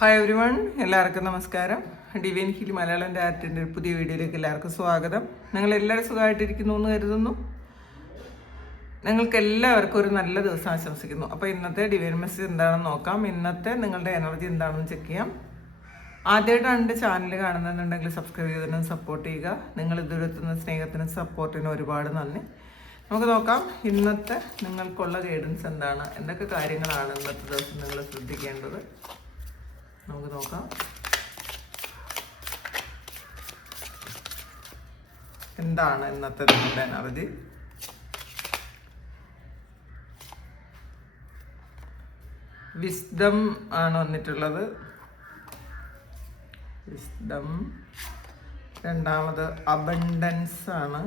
Hi every one, എല്ലാവർക്കും നമസ്കാരം. Divine heal Malayalam ആർട്ടിൻ്റെ ഒരു പുതിയ വീഡിയോയിലേക്ക് എല്ലാവർക്കും സ്വാഗതം. നിങ്ങളെല്ലാവരും സുഖമായിട്ടിരിക്കുന്നു എന്ന് കരുതുന്നു. നിങ്ങൾക്ക് എല്ലാവർക്കും ഒരു നല്ല ദിവസം ആശംസിക്കുന്നു. അപ്പോൾ ഇന്നത്തെ ഡിവൈൻ മെസ്സേജ് എന്താണെന്ന് നോക്കാം. ഇന്നത്തെ നിങ്ങളുടെ എനർജി എന്താണെന്ന് ചെക്ക് ചെയ്യാം. ആദ്യമായിട്ടാണ് എൻ്റെ ചാനൽ കാണുന്നുണ്ടെങ്കിൽ സബ്സ്ക്രൈബ് ചെയ്തതിനും സപ്പോർട്ട് ചെയ്യുക. നിങ്ങൾ ഇതുവരെത്തുന്ന സ്നേഹത്തിനും സപ്പോർട്ടിനും ഒരുപാട് നന്ദി. നമുക്ക് നോക്കാം ഇന്നത്തെ നിങ്ങൾക്കുള്ള ഗൈഡൻസ് എന്താണ്, എന്തൊക്കെ കാര്യങ്ങളാണ് ഇന്നത്തെ ദിവസം നിങ്ങൾ ശ്രദ്ധിക്കേണ്ടത്. നമുക്ക് നോക്കാം. എന്താണ് ഇന്നത്തെ നിങ്ങളുടെ എനർജി? വിസ്ഡം ആണ് വന്നിട്ടുള്ളത്. വിസ്ഡം. രണ്ടാമത് അബണ്ടൻസ് ആണ്.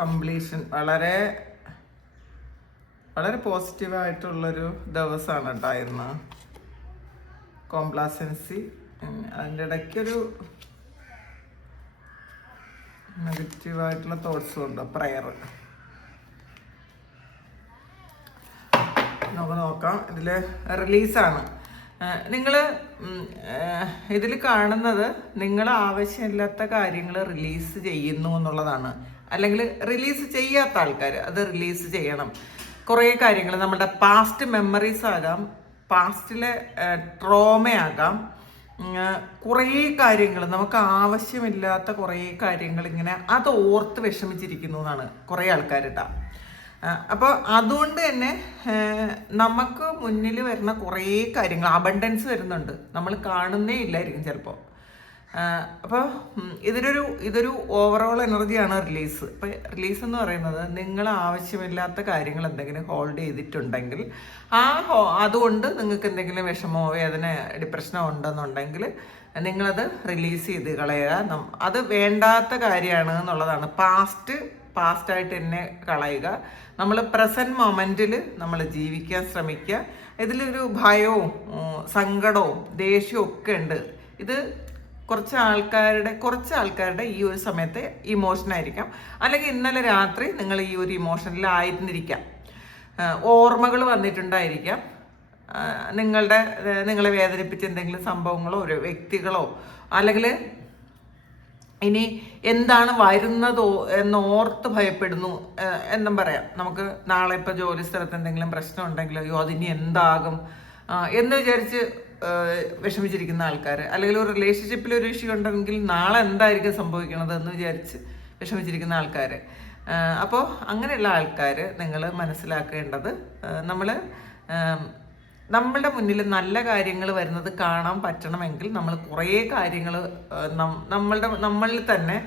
കംപ്ലീഷൻ. വളരെ വളരെ പോസിറ്റീവായിട്ടുള്ളൊരു ദിവസമാണ് കേട്ടോ ഇന്ന്. കോംപ്ലാസൻസി. അതിൻ്റെ ഇടയ്ക്കൊരു നെഗറ്റീവായിട്ടുള്ള തോട്ട്സും ഉണ്ട്. പ്രയർ. നമുക്ക് നോക്കാം. ഇതിൽ റിലീസാണ്. നിങ്ങൾ ഇതിൽ കാണുന്നത് നിങ്ങൾ ആവശ്യമില്ലാത്ത കാര്യങ്ങൾ റിലീസ് ചെയ്യുന്നു എന്നുള്ളതാണ്. അല്ലെങ്കിൽ റിലീസ് ചെയ്യാത്ത ആൾക്കാർ അത് റിലീസ് ചെയ്യണം. കുറേ കാര്യങ്ങൾ നമ്മുടെ പാസ്റ്റ് മെമ്മറീസ് ആകാം, പാസ്റ്റിലെ ട്രോമയാകാം, കുറേ കാര്യങ്ങൾ നമുക്ക് ആവശ്യമില്ലാത്ത കുറേ കാര്യങ്ങൾ ഇങ്ങനെ അത് ഓർത്ത് വിഷമിച്ചിരിക്കുന്നു എന്നാണ് കുറേ ആൾക്കാരിട്ടാ. അപ്പോൾ അതുകൊണ്ട് തന്നെ നമുക്ക് മുന്നിൽ വരുന്ന കുറേ കാര്യങ്ങൾ അബണ്ടൻസ് വരുന്നുണ്ട്, നമ്മൾ കാണുന്നേ ഇല്ലായിരിക്കും ചിലപ്പോൾ. അപ്പോൾ ഇതൊരു ഓവറോൾ എനർജിയാണ് റിലീസ്. അപ്പോൾ റിലീസ് എന്ന് പറയുന്നത് നിങ്ങൾ ആവശ്യമില്ലാത്ത കാര്യങ്ങൾ എന്തെങ്കിലും ഹോൾഡ് ചെയ്തിട്ടുണ്ടെങ്കിൽ അതുകൊണ്ട് നിങ്ങൾക്ക് എന്തെങ്കിലും വിഷമോ വേദന ഡിപ്രഷനോ ഉണ്ടെന്നുണ്ടെങ്കിൽ നിങ്ങളത് റിലീസ് ചെയ്ത് കളയുക. അത് വേണ്ടാത്ത കാര്യമാണ് എന്നുള്ളതാണ്. പാസ്റ്റായിട്ട് തന്നെ കളയുക. നമ്മൾ പ്രസൻറ്റ് മൊമെൻറ്റിൽ നമ്മൾ ജീവിക്കാൻ ശ്രമിക്കുക. ഇതിലൊരു ഭയവും സങ്കടവും ദേഷ്യവും ഒക്കെ ഉണ്ട്. ഇത് കുറച്ച് ആൾക്കാരുടെ ഈ ഒരു സമയത്തെ ഇമോഷനായിരിക്കാം. അല്ലെങ്കിൽ ഇന്നലെ രാത്രി നിങ്ങൾ ഈ ഒരു ഇമോഷനിലായിരുന്നിരിക്കാം. ഓർമ്മകൾ വന്നിട്ടുണ്ടായിരിക്കാം. നിങ്ങളെ വേദനിപ്പിച്ച എന്തെങ്കിലും സംഭവങ്ങളോ ഒരു വ്യക്തികളോ അല്ലെങ്കിൽ ഇനി എന്താണ് വരുന്നതോ എന്നോർത്ത് ഭയപ്പെടുന്നു എന്നും പറയാം. നമുക്ക് നാളെ ഇപ്പോൾ ജോലി സ്ഥലത്ത് എന്തെങ്കിലും പ്രശ്നം ഉണ്ടെങ്കിൽ അയ്യോ അതിനി എന്താകും എന്ന് വിചാരിച്ച് വിഷമിച്ചിരിക്കുന്ന ആൾക്കാർ, അല്ലെങ്കിൽ ഒരു റിലേഷൻഷിപ്പിൽ ഒരു ഇഷ്യൂ ഉണ്ടെങ്കിൽ നാളെ എന്തായിരിക്കും സംഭവിക്കണത് എന്ന് വിചാരിച്ച് വിഷമിച്ചിരിക്കുന്ന ആൾക്കാർ. അപ്പോൾ അങ്ങനെയുള്ള ആൾക്കാർ നിങ്ങൾ മനസ്സിലാക്കേണ്ടത്, നമ്മളുടെ മുന്നിൽ നല്ല കാര്യങ്ങൾ വരുന്നത് കാണാൻ പറ്റണമെങ്കിൽ നമ്മൾ കുറേ കാര്യങ്ങൾ നമ്മളിൽ തന്നെ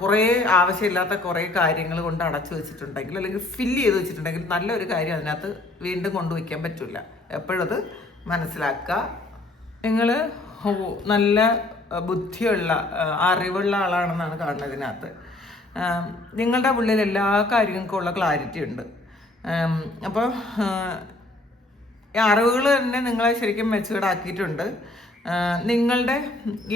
കുറേ ആവശ്യമില്ലാത്ത കുറേ കാര്യങ്ങൾ കൊണ്ട് അടച്ചു വെച്ചിട്ടുണ്ടെങ്കിൽ അല്ലെങ്കിൽ ഫില്ല് ചെയ്ത് വെച്ചിട്ടുണ്ടെങ്കിൽ നല്ലൊരു കാര്യം അതിനകത്ത് വീണ്ടും കൊണ്ടുവയ്ക്കാൻ പറ്റില്ല. എപ്പോഴും അത് മനസ്സിലാക്കുക. നിങ്ങൾ നല്ല ബുദ്ധിയുള്ള അറിവുള്ള ആളാണെന്നാണ് കാണുന്നത് ഇതിനകത്ത്. നിങ്ങളുടെ ഉള്ളിൽ എല്ലാ കാര്യങ്ങൾക്കും ഉള്ള ക്ലാരിറ്റി ഉണ്ട്. അപ്പോൾ അറിവുകൾ തന്നെ നിങ്ങളെ ശരിക്കും മെച്ചൂർഡ് ആക്കിയിട്ടുണ്ട്. നിങ്ങളുടെ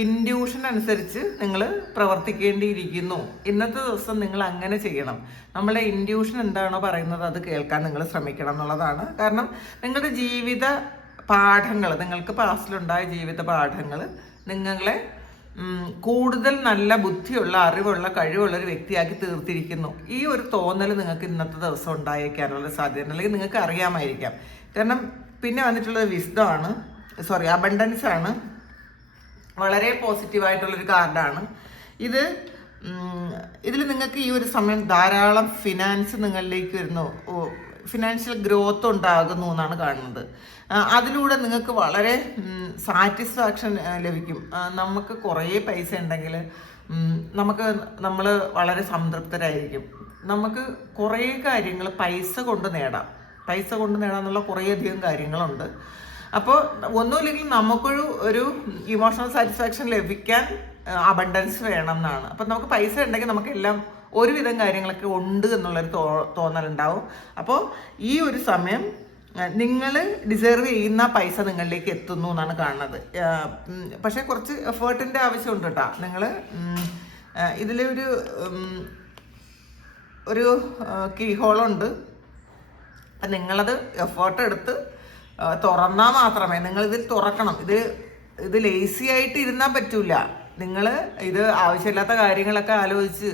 ഇൻഡ്യൂഷൻ അനുസരിച്ച് നിങ്ങൾ പ്രവർത്തിക്കേണ്ടിയിരിക്കുന്നു. ഇന്നത്തെ ദിവസം നിങ്ങൾ അങ്ങനെ ചെയ്യണം. നമ്മുടെ ഇൻഡ്യൂഷൻ എന്താണോ പറയുന്നത് അത് കേൾക്കാൻ നിങ്ങൾ ശ്രമിക്കണം എന്നുള്ളതാണ്. കാരണം നിങ്ങളുടെ ജീവിത പാഠങ്ങൾ, നിങ്ങൾക്ക് പാസ്റ്റിലുണ്ടായ ജീവിത പാഠങ്ങൾ നിങ്ങളെ കൂടുതൽ നല്ല ബുദ്ധിയുള്ള അറിവുള്ള കഴിവുള്ളൊരു വ്യക്തിയാക്കി തീർത്തിരിക്കുന്നു. ഈ ഒരു തോന്നൽ നിങ്ങൾക്ക് ഇന്നത്തെ ദിവസം ഉണ്ടായേക്കാനുള്ള സാധ്യത, അല്ലെങ്കിൽ നിങ്ങൾക്ക് അറിയാമായിരിക്കാം. കാരണം പിന്നെ വന്നിട്ടുള്ളത് വിസ്ഡമാണ്, അബണ്ടൻസ് ആണ്. വളരെ പോസിറ്റീവായിട്ടുള്ളൊരു കാർഡാണ് ഇത്. ഇതിൽ നിങ്ങൾക്ക് ഈ ഒരു സമയം ധാരാളം ഫിനാൻസ് നിങ്ങളിലേക്ക് വരുന്നു, ഫിനാൻഷ്യൽ ഗ്രോത്ത് ഉണ്ടാകുന്നു എന്നാണ് കാണുന്നത്. അതിലൂടെ നിങ്ങൾക്ക് വളരെ സാറ്റിസ്ഫാക്ഷൻ ലഭിക്കും. നമുക്ക് കുറേ പൈസ ഉണ്ടെങ്കിൽ നമ്മൾ വളരെ സംതൃപ്തരായിരിക്കും. നമുക്ക് കുറേ കാര്യങ്ങൾ പൈസ കൊണ്ട് നേടാന്നുള്ള കുറേയധികം കാര്യങ്ങളുണ്ട്. അപ്പോൾ ഒന്നുമില്ലെങ്കിൽ നമുക്കൊരു ഇമോഷണൽ സാറ്റിസ്ഫാക്ഷൻ ലഭിക്കാൻ അബണ്ടൻസ് വേണം എന്നാണ്. അപ്പം നമുക്ക് പൈസ ഉണ്ടെങ്കിൽ നമുക്കെല്ലാം ഒരുവിധം കാര്യങ്ങളൊക്കെ ഉണ്ട് എന്നുള്ളൊരു തോന്നലുണ്ടാവും. അപ്പോൾ ഈ ഒരു സമയം നിങ്ങൾ ഡിസേർവ് ചെയ്യുന്ന പൈസ നിങ്ങളിലേക്ക് എത്തുന്നു എന്നാണ് കാണുന്നത്. പക്ഷേ കുറച്ച് എഫേർട്ടിൻ്റെ ആവശ്യമുണ്ട് കേട്ടോ. നിങ്ങൾ ഒരു കീ ഹോളുണ്ട്. നിങ്ങളത് എഫേർട്ട് എടുത്ത് തുറന്നാൽ മാത്രമേ നിങ്ങളിതിൽ തുറക്കണം. ഇത് ലേസി ആയിട്ട് ഇരുന്നാൽ പറ്റൂല. നിങ്ങൾ ഇത് ആവശ്യമില്ലാത്ത കാര്യങ്ങളൊക്കെ ആലോചിച്ച്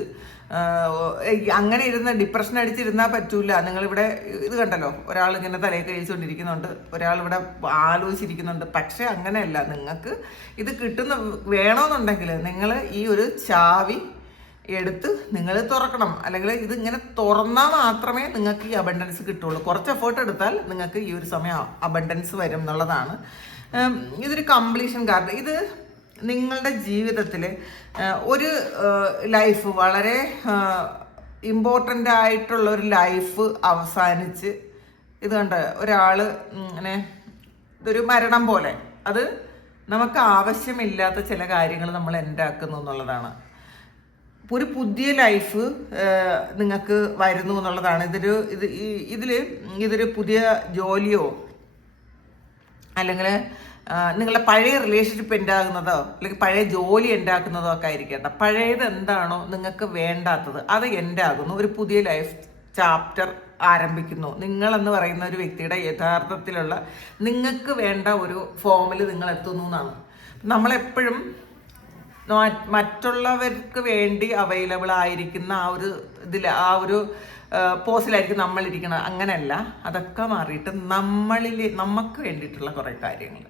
അങ്ങനെ ഇരുന്ന് ഡിപ്രഷൻ അടിച്ചിരുന്നാൽ പറ്റൂല. നിങ്ങളിവിടെ ഇത് കണ്ടല്ലോ, ഒരാൾ ഇങ്ങനെ തലയിൽ കഴിച്ചുകൊണ്ടിരിക്കുന്നുണ്ട്, ഒരാളിവിടെ ആലോചിച്ചിരിക്കുന്നുണ്ട്. പക്ഷെ അങ്ങനെയല്ല, നിങ്ങൾക്ക് ഇത് വേണമെന്നുണ്ടെങ്കിൽ നിങ്ങൾ ഈ ഒരു ചാവി എടുത്ത് നിങ്ങൾ തുറക്കണം. അല്ലെങ്കിൽ ഇത് ഇങ്ങനെ തുറന്നാൽ മാത്രമേ നിങ്ങൾക്ക് ഈ അബണ്ടൻസ് കിട്ടുള്ളൂ. കുറച്ച് എഫേർട്ട് എടുത്താൽ നിങ്ങൾക്ക് ഈ ഒരു സമയം അബണ്ടൻസ് വരും എന്നുള്ളതാണ്. ഇതൊരു കംപ്ലീഷൻ കാർഡ്. ഇത് നിങ്ങളുടെ ജീവിതത്തിൽ ഒരു ലൈഫ് വളരെ ഇമ്പോർട്ടൻ്റ് ആയിട്ടുള്ള ഒരു ലൈഫ് അവസാനിച്ച് ഇത് കണ്ട് ഒരാൾ ഇങ്ങനെ ഇതൊരു മരണം പോലെ, അത് നമുക്ക് ആവശ്യമില്ലാത്ത ചില കാര്യങ്ങൾ നമ്മൾ എൻഡാക്കുന്നു എന്നുള്ളതാണ്. ഒരു പുതിയ ലൈഫ് നിങ്ങൾക്ക് വരുന്നു എന്നുള്ളതാണ്. ഇതൊരു പുതിയ ജോലിയോ അല്ലെങ്കിൽ നിങ്ങളുടെ പഴയ റിലേഷൻഷിപ്പ് ഉണ്ടാകുന്നതോ അല്ലെങ്കിൽ പഴയ ജോലി ഉണ്ടാക്കുന്നതോ ഒക്കെ ആയിരിക്കട്ടെ. പഴയത് എന്താണോ നിങ്ങൾക്ക് വേണ്ടാത്തത് അത് എൻഡാകുന്നു. ഒരു പുതിയ ലൈഫ് ചാപ്റ്റർ ആരംഭിക്കുന്നു. നിങ്ങളെന്ന് പറയുന്ന ഒരു വ്യക്തിയുടെ യഥാർത്ഥത്തിലുള്ള നിങ്ങൾക്ക് വേണ്ട ഒരു ഫോമിൽ നിങ്ങൾ എത്തുന്നു എന്നാണ്. നമ്മളെപ്പോഴും മറ്റുള്ളവർക്ക് വേണ്ടി അവൈലബിൾ ആയിരിക്കുന്ന ആ ഒരു പോസിലായിരിക്കും നമ്മളിരിക്കുന്നത്. അങ്ങനെയല്ല, അതൊക്കെ മാറിയിട്ട് നമുക്ക് വേണ്ടിയിട്ടുള്ള കുറേ കാര്യങ്ങൾ,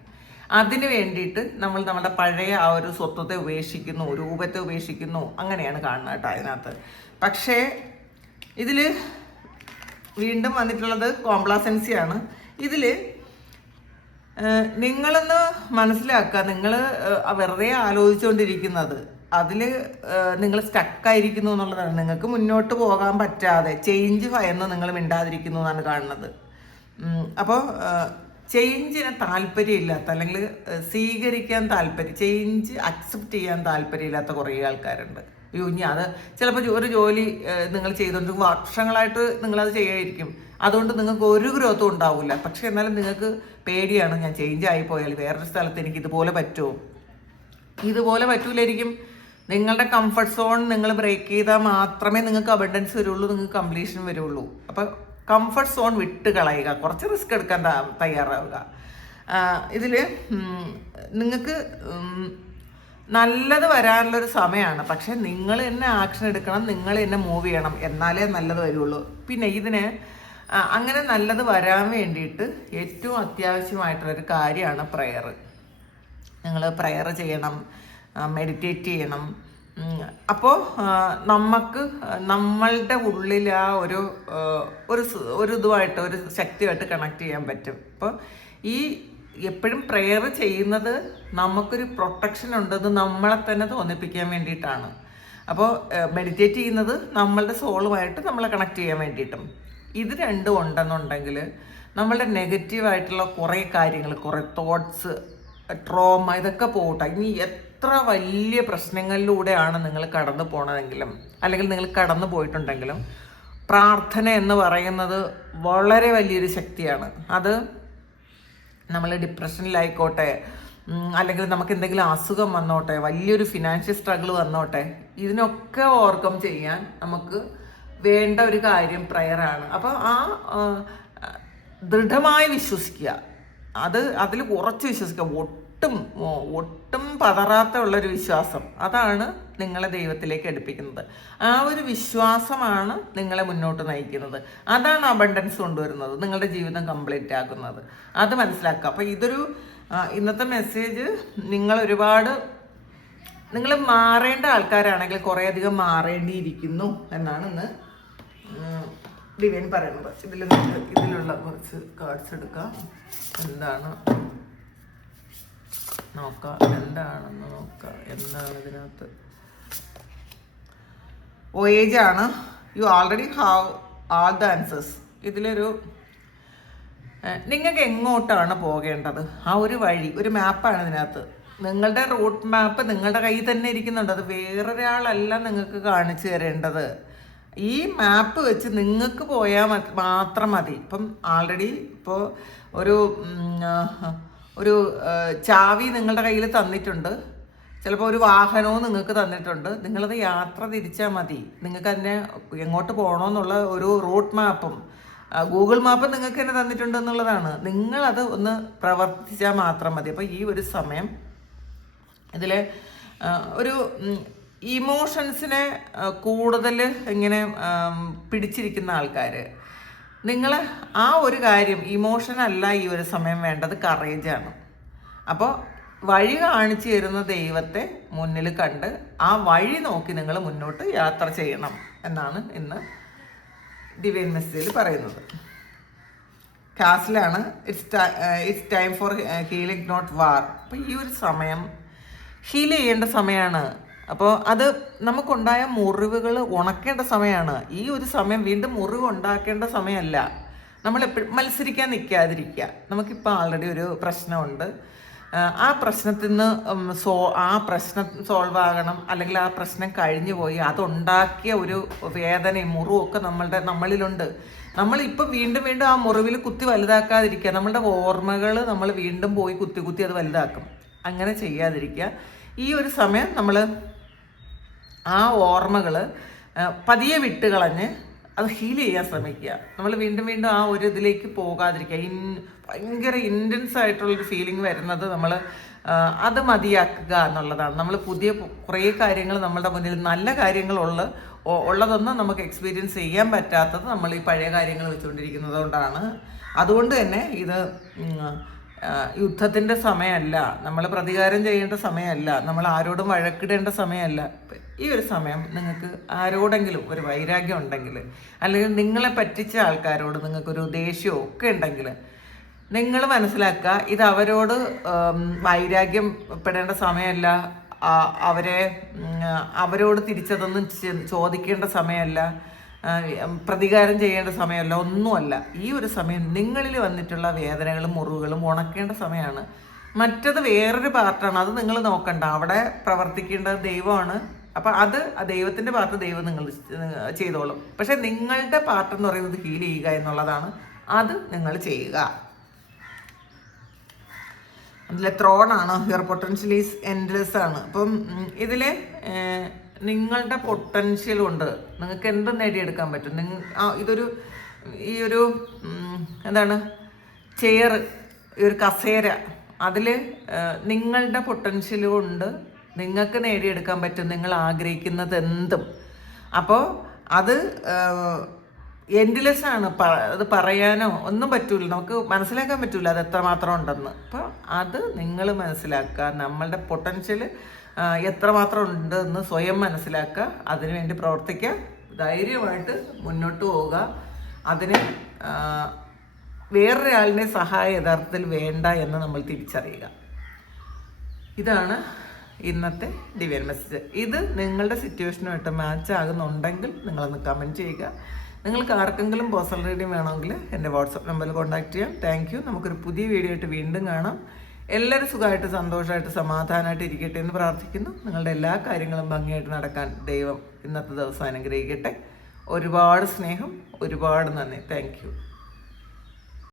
അതിന് വേണ്ടിയിട്ട് നമ്മൾ നമ്മുടെ പഴയ ആ ഒരു സ്വത്വത്തെ ഉപേക്ഷിക്കുന്നു, രൂപത്തെ ഉപേക്ഷിക്കുന്നു. അങ്ങനെയാണ് കാണുന്നത് കേട്ടോ അതിനകത്ത്. പക്ഷേ ഇതിൽ വീണ്ടും വന്നിട്ടുള്ളത് കോംപ്ലാസൻസിയാണ്. ഇതിൽ നിങ്ങളൊന്ന് മനസ്സിലാക്കുക, നിങ്ങൾ വെറുതെ ആലോചിച്ചുകൊണ്ടിരിക്കുന്നത് അതിൽ നിങ്ങൾ സ്റ്റക്കായിരിക്കുന്നു എന്നുള്ളതാണ്. നിങ്ങൾക്ക് മുന്നോട്ട് പോകാൻ പറ്റാതെ ചേഞ്ച് ഭയന്ന് നിങ്ങൾ മിണ്ടാതിരിക്കുന്നു എന്നാണ് കാണുന്നത്. അപ്പോൾ ചേഞ്ചിന് താല്പര്യമില്ലാത്ത അല്ലെങ്കിൽ സ്വീകരിക്കാൻ ചേഞ്ച് അക്സെപ്റ്റ് ചെയ്യാൻ താല്പര്യമില്ലാത്ത കുറേ ആൾക്കാരുണ്ട്. ഇനി അത് ചിലപ്പോൾ ഒരു ജോലി നിങ്ങൾ ചെയ്തുകൊണ്ട് വർഷങ്ങളായിട്ട് നിങ്ങളത് ചെയ്യാതിരിക്കും. അതുകൊണ്ട് നിങ്ങൾക്ക് ഒരു ഗ്രോത്തും ഉണ്ടാവില്ല. പക്ഷെ എന്നാലും നിങ്ങൾക്ക് പേടിയാണ്, ഞാൻ ചേഞ്ച് ആയിപ്പോയാൽ വേറൊരു സ്ഥലത്ത് എനിക്ക് ഇതുപോലെ പറ്റുമോ? ഇതുപോലെ പറ്റൂലായിരിക്കും. നിങ്ങളുടെ കംഫർട്ട് സോൺ നിങ്ങൾ ബ്രേക്ക് ചെയ്താൽ മാത്രമേ നിങ്ങൾക്ക് അബണ്ടൻസ് വരുള്ളൂ, നിങ്ങൾക്ക് കംപ്ലീഷൻ വരുള്ളൂ. അപ്പം കംഫർട്ട് സോൺ വിട്ട് കളയുക, കുറച്ച് റിസ്ക് എടുക്കാൻ തയ്യാറാവുക. ഇതിൽ നിങ്ങൾക്ക് നല്ലത് വരാനുള്ളൊരു സമയമാണ്. പക്ഷെ നിങ്ങൾ തന്നെ ആക്ഷൻ എടുക്കണം, നിങ്ങൾ തന്നെ മൂവ് ചെയ്യണം, എന്നാലേ നല്ലത് വരുള്ളൂ. പിന്നെ ഇതിന് അങ്ങനെ നല്ലത് വരാൻ വേണ്ടിയിട്ട് ഏറ്റവും അത്യാവശ്യമായിട്ടുള്ളൊരു കാര്യമാണ് പ്രയർ. നിങ്ങൾ പ്രയർ ചെയ്യണം, മെഡിറ്റേറ്റ് ചെയ്യണം. അപ്പോൾ നമുക്ക് നമ്മളുടെ ഉള്ളിൽ ആ ഒരു ഇതുമായിട്ട് ഒരു ശക്തിയായിട്ട് കണക്ട് ചെയ്യാൻ പറ്റും. അപ്പോൾ എപ്പോഴും പ്രെയർ ചെയ്യുന്നത് നമുക്കൊരു പ്രൊട്ടക്ഷൻ ഉണ്ടെന്ന് നമ്മളെ തന്നെ തോന്നിപ്പിക്കാൻ വേണ്ടിയിട്ടാണ്. അപ്പോൾ മെഡിറ്റേറ്റ് ചെയ്യുന്നത് നമ്മളുടെ സോളുമായിട്ട് നമ്മളെ കണക്ട് ചെയ്യാൻ വേണ്ടിയിട്ടും. ഇത് രണ്ടും ഉണ്ടെന്നുണ്ടെങ്കിൽ നമ്മളുടെ നെഗറ്റീവായിട്ടുള്ള കുറേ കാര്യങ്ങൾ, കുറേ തോട്ട്സ്, ട്രോമ, ഇതൊക്കെ പോകട്ടെ. ഇനി എത്ര വലിയ പ്രശ്നങ്ങളിലൂടെയാണ് നിങ്ങൾ കടന്നു പോണതെങ്കിലും അല്ലെങ്കിൽ നിങ്ങൾ കടന്നു പോയിട്ടുണ്ടെങ്കിലും പ്രാർത്ഥന എന്ന് പറയുന്നത് വളരെ വലിയൊരു ശക്തിയാണ്. അത് നമ്മൾ ഡിപ്രഷനിലായിക്കോട്ടെ, അല്ലെങ്കിൽ നമുക്ക് എന്തെങ്കിലും അസുഖം വന്നോട്ടെ, വലിയൊരു ഫിനാൻഷ്യൽ സ്ട്രഗിൾ വന്നോട്ടെ, ഇതിനൊക്കെ ഓവർകം ചെയ്യാൻ നമുക്ക് വേണ്ട ഒരു കാര്യം പ്രയറാണ്. അപ്പോൾ ദൃഢമായി വിശ്വസിക്കുക, അതിൽ ഉറച്ച് വിശ്വസിക്കുക, ഒട്ടും പതറാത്ത ഉള്ളൊരു വിശ്വാസം. അതാണ് നിങ്ങളെ ദൈവത്തിലേക്ക് അടുപ്പിക്കുന്നത്. ആ ഒരു വിശ്വാസമാണ് നിങ്ങളെ മുന്നോട്ട് നയിക്കുന്നത്. അതാണ് അബണ്ടൻസ് കൊണ്ടുവരുന്നത്, നിങ്ങളുടെ ജീവിതം കംപ്ലീറ്റ് ആക്കുന്നത്. അത് മനസ്സിലാക്കുക. അപ്പോൾ ഇന്നത്തെ മെസ്സേജ് നിങ്ങൾ മാറേണ്ട ആൾക്കാരാണെങ്കിൽ കുറേയധികം മാറേണ്ടിയിരിക്കുന്നു എന്നാണ് ഇന്ന് ഡിവൈൻ പറയുന്നത്. ഇതിലുള്ള കുറച്ച് കാർഡ്സ് എടുക്കാം. എന്താണെന്ന് നോക്കാം. എന്താണ് ഇതിനകത്ത്? വോയേജ് ആണ്. You already have all the answers. ഇതിലൊരു നിങ്ങൾക്ക് എങ്ങോട്ടാണ് പോകേണ്ടത് ആ ഒരു വഴി, ഒരു മാപ്പാണ് ഇതിനകത്ത്. നിങ്ങളുടെ റൂട്ട് മാപ്പ് നിങ്ങളുടെ കയ്യിൽ തന്നെ ഇരിക്കുന്നുണ്ട്. അത് വേറൊരാളല്ല നിങ്ങൾക്ക് കാണിച്ചു തരേണ്ടത്. ഈ മാപ്പ് വെച്ച് നിങ്ങൾക്ക് പോയാൽ മാത്രം മതി. ഇപ്പം ആൾറെഡി ഇപ്പോൾ ഒരു ചാവി നിങ്ങളുടെ കയ്യിൽ തന്നിട്ടുണ്ട്, ചിലപ്പോൾ ഒരു വാഹനവും നിങ്ങൾക്ക് തന്നിട്ടുണ്ട്. നിങ്ങളത് യാത്ര തിരിച്ചാൽ മതി. നിങ്ങൾക്ക് അതിനെ എങ്ങോട്ട് പോകണമെന്നുള്ള ഒരു റൂട്ട് മാപ്പും ഗൂഗിൾ മാപ്പ് നിങ്ങൾക്ക് തന്നെ തന്നിട്ടുണ്ട് എന്നുള്ളതാണ്. നിങ്ങളത് ഒന്ന് പ്രവർത്തിച്ചാൽ മാത്രം മതി. അപ്പോൾ ഈ ഒരു സമയം ഇതിൽ ഒരു ഇമോഷൻസിനെ കൂടുതൽ ഇങ്ങനെ പിടിച്ചിരിക്കുന്ന ആൾക്കാർ, നിങ്ങൾ ആ ഒരു കാര്യം, ഇമോഷനല്ല ഈ ഒരു സമയം വേണ്ടത്, കറേജാണ്. അപ്പോൾ വഴി കാണിച്ചു തരുന്ന ദൈവത്തെ മുന്നിൽ കണ്ട് ആ വഴി നോക്കി നിങ്ങൾ മുന്നോട്ട് യാത്ര ചെയ്യണം എന്നാണ് ഇന്ന് ഡിവൈൻ മെസ്സേജിൽ പറയുന്നത്. കാസിലാണ് it's time for healing not war. അപ്പോൾ ഈ ഒരു സമയം ഹീൽ ചെയ്യേണ്ട സമയമാണ്. അപ്പോൾ അത് നമുക്കുണ്ടായ മുറിവുകൾ ഉണക്കേണ്ട സമയമാണ്. ഈ ഒരു സമയം വീണ്ടും മുറിവ് ഉണ്ടാക്കേണ്ട സമയമല്ല. നമ്മളെപ്പോഴും മത്സരിക്കാൻ നിൽക്കാതിരിക്കുക. നമുക്കിപ്പോൾ ആൾറെഡി ഒരു പ്രശ്നമുണ്ട്, ആ പ്രശ്നത്തിൽ നിന്ന് ആ പ്രശ്നം സോൾവ് ആകണം, അല്ലെങ്കിൽ ആ പ്രശ്നം കഴിഞ്ഞു പോയി അതുണ്ടാക്കിയ ഒരു വേദനയും മുറിവും ഒക്കെ നമ്മളിലുണ്ട്. നമ്മളിപ്പോൾ വീണ്ടും വീണ്ടും ആ മുറിവിൽ കുത്തി വലുതാക്കാതിരിക്കുക. നമ്മളുടെ ഓർമ്മകൾ നമ്മൾ വീണ്ടും പോയി കുത്തി അത് വലുതാക്കും. അങ്ങനെ ചെയ്യാതിരിക്കുക. ഈ ഒരു സമയം നമ്മൾ ആ ഓർമ്മകൾ പതിയെ വിട്ട് കളഞ്ഞ് അത് ഹീൽ ചെയ്യാൻ ശ്രമിക്കുക. നമ്മൾ വീണ്ടും ആ ഒരു ഇതിലേക്ക് പോകാതിരിക്കുക. ഭയങ്കര ഇൻറ്റൻസ് ആയിട്ടുള്ളൊരു ഫീലിംഗ് വരുന്നത് നമ്മൾ അത് മതിയാക്കുക എന്നുള്ളതാണ്. നമ്മൾ പുതിയ കുറേ കാര്യങ്ങൾ നമ്മളുടെ മുന്നിൽ, നല്ല കാര്യങ്ങൾ ഉള്ളതൊന്നും നമുക്ക് എക്സ്പീരിയൻസ് ചെയ്യാൻ പറ്റാത്തത് നമ്മൾ ഈ പഴയ കാര്യങ്ങൾ വെച്ചുകൊണ്ടിരിക്കുന്നത് കൊണ്ടാണ്. അതുകൊണ്ട് തന്നെ ഇത് യുദ്ധത്തിൻ്റെ സമയമല്ല, നമ്മൾ പ്രതികാരം ചെയ്യേണ്ട സമയമല്ല, നമ്മൾ ആരോടും വഴക്കിടേണ്ട സമയമല്ല. ഈ ഒരു സമയം നിങ്ങൾക്ക് ആരോടെങ്കിലും ഒരു വൈരാഗ്യം ഉണ്ടെങ്കിൽ, അല്ലെങ്കിൽ നിങ്ങളെ പറ്റിച്ച ആൾക്കാരോട് നിങ്ങൾക്കൊരു ദേഷ്യമോ ഒക്കെ ഉണ്ടെങ്കിൽ നിങ്ങൾ മനസ്സിലാക്കുക, ഇത് അവരോട് വൈരാഗ്യം പെടേണ്ട സമയമല്ല, അവരോട് തിരിച്ചതൊന്നും ചോദിക്കേണ്ട സമയമല്ല, പ്രതികാരം ചെയ്യേണ്ട സമയമല്ല, ഒന്നുമല്ല. ഈ ഒരു സമയം നിങ്ങളിൽ വന്നിട്ടുള്ള വേദനകളും മുറിവുകളും ഉണക്കേണ്ട സമയമാണ്. മറ്റത് വേറൊരു പാർട്ടാണ്, അത് നിങ്ങൾ നോക്കണ്ട. അവിടെ പ്രവർത്തിക്കേണ്ടത് ദൈവമാണ്. അപ്പം അത് ദൈവത്തിൻ്റെ പാർട്ട് ദൈവം നിങ്ങൾ ചെയ്തോളും. പക്ഷെ നിങ്ങളുടെ പാർട്ട് എന്ന് പറയുന്നത് ഹീൽ ചെയ്യുക എന്നുള്ളതാണ്. അത് നിങ്ങൾ ചെയ്യുക. അതിലെ ത്രോണാണ്, യുവർ പൊട്ടൻഷ്യൽ ഈസ് എൻഡ്ലെസ് ആണ്. അപ്പം ഇതിൽ നിങ്ങളുടെ പൊട്ടൻഷ്യൽ കൊണ്ട് നിങ്ങൾക്ക് എന്തും നേടിയെടുക്കാൻ പറ്റും. ഈ ഒരു എന്താണ്, ചെയർ, ഈ ഒരു കസേര, അതിൽ നിങ്ങളുടെ പൊട്ടൻഷ്യൽ കൊണ്ട് നിങ്ങൾക്ക് നേടിയെടുക്കാൻ പറ്റും നിങ്ങൾ ആഗ്രഹിക്കുന്നത് എന്തും. അപ്പോൾ അത് എൻഡ്ലെസ് ആണ്. അത് പറയാനോ ഒന്നും പറ്റൂല, നമുക്ക് മനസ്സിലാക്കാൻ പറ്റൂല അത് എത്രമാത്രം ഉണ്ടെന്ന്. അപ്പോൾ അത് നിങ്ങൾ മനസ്സിലാക്കുക. നമ്മളുടെ പൊട്ടൻഷ്യൽ എത്രമാത്രം ഉണ്ടെന്ന് സ്വയം മനസ്സിലാക്കുക, അതിനുവേണ്ടി പ്രവർത്തിക്കുക, ധൈര്യമായിട്ട് മുന്നോട്ട് പോവുക. അതിന് വേറൊരാളുടെ സഹായം യഥാർത്ഥത്തിൽ വേണ്ട എന്ന് നമ്മൾ തിരിച്ചറിയുക. ഇതാണ് ഇന്നത്തെ ഡിവൈൻ മെസ്സേജ്. ഇത് നിങ്ങളുടെ സിറ്റുവേഷനുമായിട്ട് മാച്ച് ആകുന്നുണ്ടെങ്കിൽ നിങ്ങളൊന്ന് കമൻറ്റ് ചെയ്യുക. നിങ്ങൾക്ക് ആർക്കെങ്കിലും പേഴ്സണൽ റീഡിംഗ് വേണമെങ്കിൽ എൻ്റെ വാട്സപ്പ് നമ്പറിൽ കോൺടാക്ട് ചെയ്യാം. Thank you. നമുക്കൊരു പുതിയ വീഡിയോ ആയിട്ട് വീണ്ടും കാണാം. എല്ലാവരും സുഖമായിട്ട് സന്തോഷമായിട്ട് സമാധാനമായിട്ട് ഇരിക്കട്ടെ എന്ന് പ്രാർത്ഥിക്കുന്നു. നിങ്ങളുടെ എല്ലാ കാര്യങ്ങളും ഭംഗിയായിട്ട് നടക്കാൻ ദൈവം ഇന്നത്തെ ദിവസം അനുഗ്രഹിക്കട്ടെ. ഒരുപാട് സ്നേഹം, ഒരുപാട് നന്ദി. Thank you.